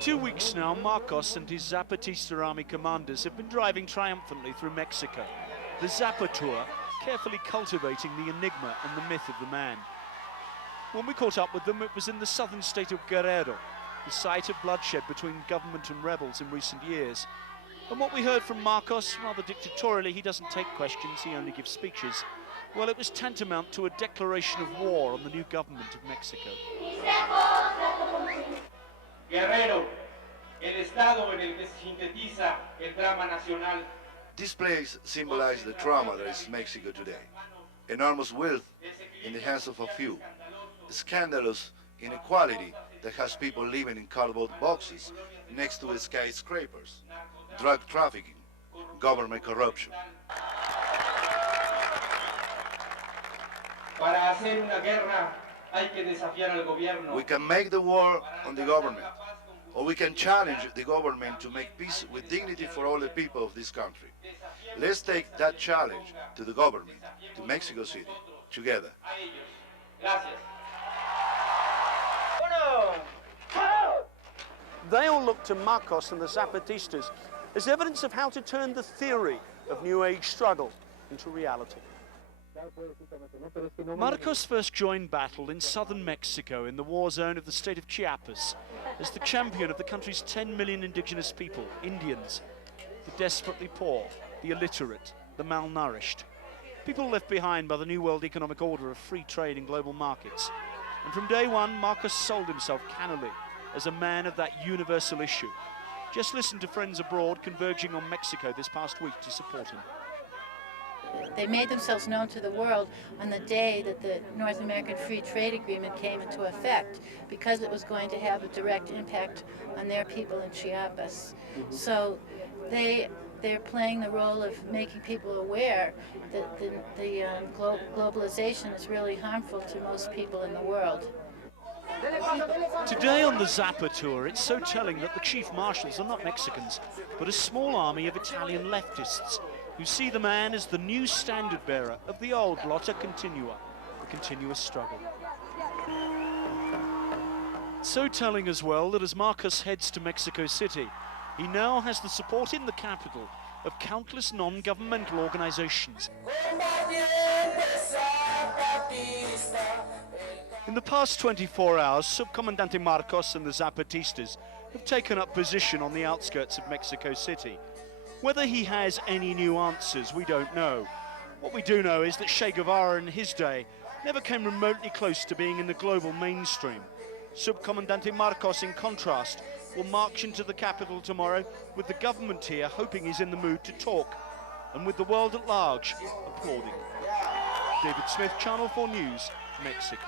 2 weeks now, Marcos and his Zapatista army commanders have been driving triumphantly through Mexico. The Zappa tour, carefully cultivating the enigma and the myth of the man. When we caught up with them, it was in the southern state of Guerrero, the site of bloodshed between government and rebels in recent years. And what we heard from Marcos, rather dictatorially, he doesn't take questions, he only gives speeches. Well, it was tantamount to a declaration of war on the new government of Mexico. Guerrero, el estado en el que se sintetiza el drama nacional. This place symbolizes the trauma that is Mexico today. Enormous wealth in the hands of a few. Scandalous inequality that has people living in cardboard boxes next to the skyscrapers. Drug trafficking, government corruption. Para hacer una guerra hay que desafiar al gobierno. We can make the war on the government, or we can challenge the government to make peace with dignity for all the people of this country. Let's take that challenge to the government, to Mexico City, together. Gracias. They all look to Marcos and the Zapatistas as evidence of how to turn the theory of New Age struggle into reality. Marcos first joined battle in southern Mexico in the war zone of the state of Chiapas as the champion of the country's 10 million indigenous people, Indians, the desperately poor, the illiterate, the malnourished. People left behind by the New World Economic Order of free trade and global markets. And from day one, Marcos sold himself cannily as a man of that universal issue. Just listen to friends abroad converging on Mexico this past week to support him. They made themselves known to the world on the day that the North American Free Trade Agreement came into effect, because it was going to have a direct impact on their people in Chiapas. So they're playing the role of making people aware that the globalization is really harmful to most people in the world. Today on the Zappa tour, it's so telling that the chief marshals are not Mexicans, but a small army of Italian leftists who see the man as the new standard bearer of the old lotta continua, the continuous struggle. So telling as well that as Marcos heads to Mexico City, he now has the support in the capital of countless non-governmental organizations. In the past 24 hours, Subcomandante Marcos and the Zapatistas have taken up position on the outskirts of Mexico City. Whether he has any new answers, we don't know. What we do know is that Che Guevara in his day never came remotely close to being in the global mainstream. Subcomandante Marcos, in contrast, will march into the capital tomorrow with the government here hoping he's in the mood to talk, and with the world at large applauding. David Smith, Channel 4 News, Mexico.